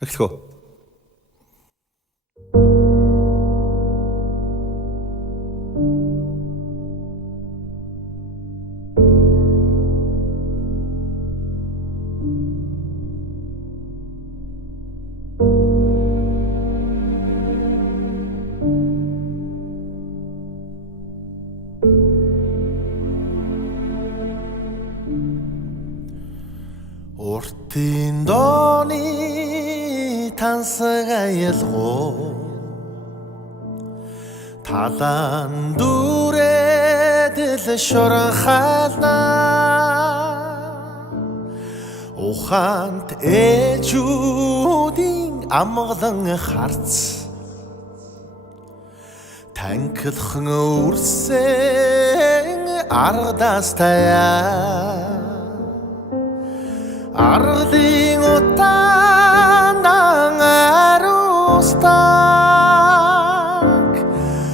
эхлэв. Уртын дооны тансаг аялгуу талан дүрээд л шорхална ухаант ээжүүдийн амгалан харц танхилхан үрсэн ардаас таяа Арлын утаанан аруустак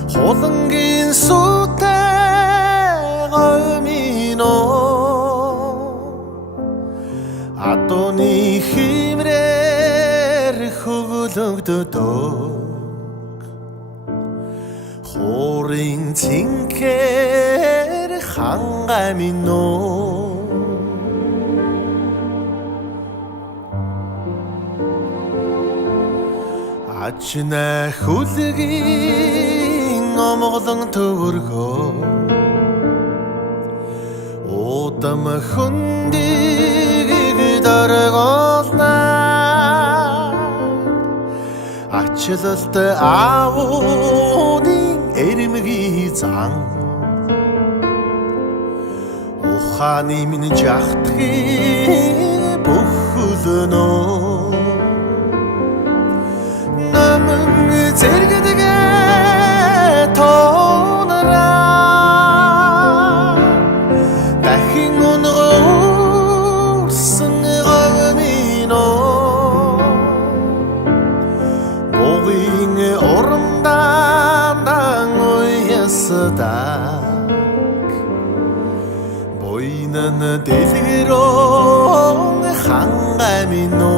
хулангийн сүтэй гомино адууны химрээр хөглөгдөдөг хуурын цинкээр хангамино Ачна хүлгийн номглон төвөргөө Удам хүндийг дөргөлнө Ачлалт аавуудын эрмгийн зан Ухааны минь жахтхи бүхэлнө Зэрэгдэгэ тоонараа дахин өнгөрсөн гомино богийн оромдан уясдаг бойнан дэлгэрэн хангамино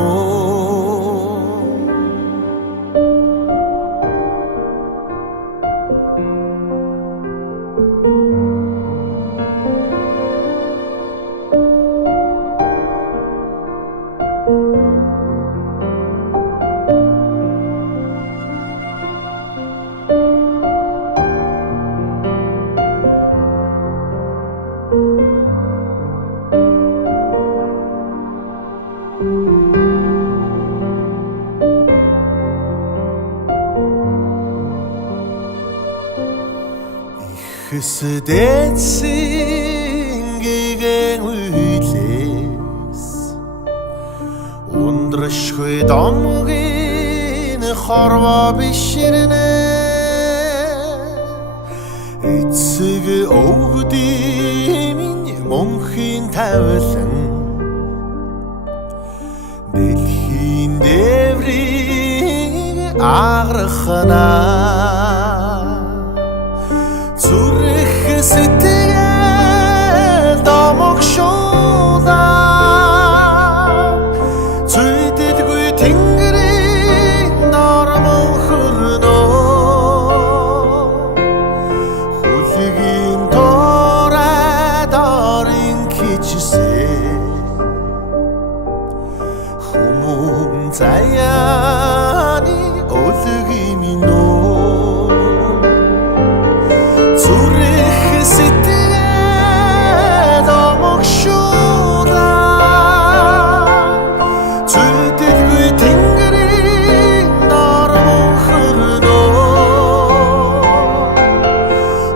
Хүсдэцэн гэгэн үйлээс ундрашгүй домгийн хорвоо биширнэ эцэг өвгдийн мөнхийн тавилан дэлхийн дээврийг аграхнаа Зүрх сэтгэл домогшуулаа Зүйдэлгүй тэнгэрийн нормон хөрнөө Хүлгийн торайд орын кичсээ Хүмүүн заяаны өлгийн минөө Зүрх сэтгэл домогшуулаа Зүйдэлгүй тэнгэрийн нормон хөрнөө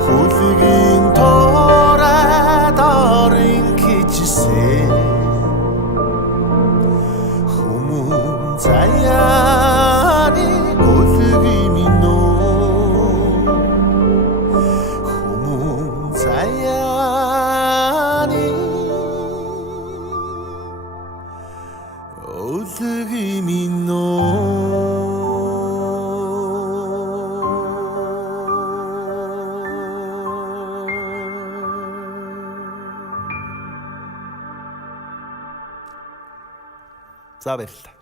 Хүлгийн торайд орын кичсээ Хүмүүн заяаны өлгийн минөө Заяаны өлгийн минөө За баярлалаа.